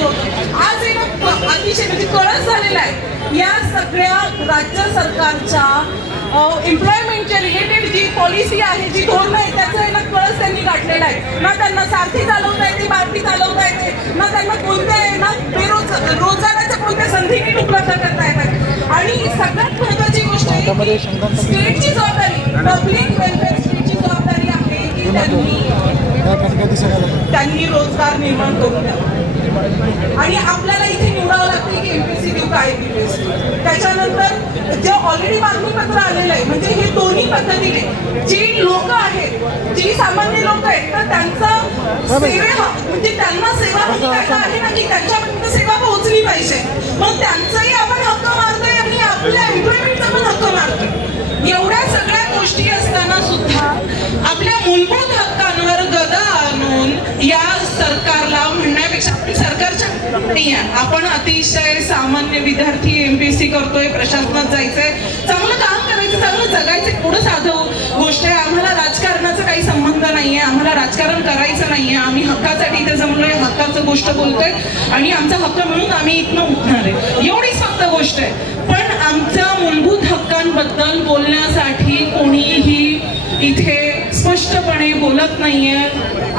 चाललेलं होतं. आज एक अतिशय म्हणजे कळस झालेला आहे या सगळ्या राज्य सरकारच्या एम्प्लॉयमेंटच्या रिलेटेड जी पॉलिसी आहे, जी धोरणं आहे, त्याचं एक कळस त्यांनी गाठलेला आहे. ना त्यांना सारथी चालवता येते, बारती चालवता येते, ना त्यांना कोणत्या ना रोजगाराच्या कोणत्या संधी नीट उपलब्ध करता येतात. आणि सगळ्यात महत्त्वाची गोष्ट आहे स्टेटची जबाबदारी, पब्लिक वेलफेअर स्टेटची जबाबदारी आहे की त्यांनी रोजगार निर्माण करून द्यावा. आणि आपल्याला इथे निवडावं लागते की एमपीएससी देऊ का IBPS. त्याच्यानंतर जे ऑलरेडी मागणीपत्र आलेलं आहे, म्हणजे हे दोन्ही पद्धतीने जी लोक आहेत, जी सामान्य लोक आहेत, तर त्यांचा म्हणजे त्यांना सेवा आहे ना की त्यांच्यापर्यंत सेवा पोहोचली पाहिजे. मग त्यांचाही आपण हक्क मारतोय आणि आपल्या एम्प्लॉयमेंटचा पण हक्क मारतोय. एवढ्या सगळ्या गोष्टी असताना सुद्धा आपल्या मूलभूत हक्कांवर गदा आणून या सरकारला म्हणण्यापेक्षा आपली सरकारच्या नाही आहे. आपण अतिशय सामान्य विद्यार्थी एमपीएससी करतोय, प्रशासनात जायचंय, चांगलं काम करायचं, चांगलं जगायचं, पुढं साधव गोष्ट आहे. आम्हाला राजकारणाचा काही संबंध नाहीये, आम्हाला राजकारण करायचं नाहीये. आम्ही हक्कासाठी इथे जमलोय, हक्काचं गोष्ट बोलतोय आणि आमचा हक्क मिळून आम्ही इथनं उठणार आहे, एवढीच फक्त गोष्ट आहे. पण आमच्या मूलभूत हक्कांबद्दल बोलण्यासाठी कोणीही इथे स्पष्टपणे बोलत नाहीये.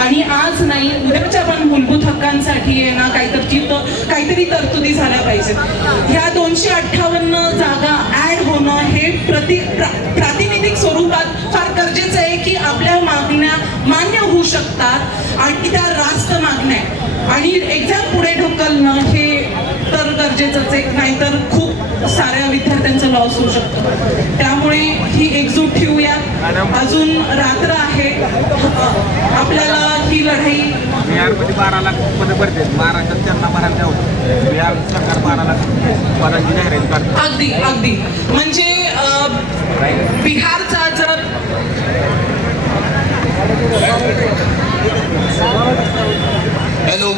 आणि आज नाही, उद्याच्या पण मूलभूत हक्कांसाठी आहे ना काहीतरी तरतुदी झाल्या पाहिजेत. ह्या 258 जागा ऍड होणं हे प्रातिनिधिक स्वरूपात फार गरजेचं आहे की आपल्या मागण्या मान्य होऊ शकतात आणि त्या रास्त मागण्या आणि एक्झाम पुढे ढकलणं हे तर गरजेचंच आहे, नाहीतर खूप साऱ्या विद्यार्थ्यांचं लॉस होऊ शकतं. त्यामुळे ही एकजूट ठेवूया. अजून रात्र आहे, आपल्याला ही लढाई. बिहारमध्ये 12 लाख पदं भरते, महाराष्ट्रात त्यांना भरायला होतं. बिहार सरकार 12 लाख पदांची जाहिरात काढतं. अगदी अगदी म्हणजे बिहारचा जर हॅलो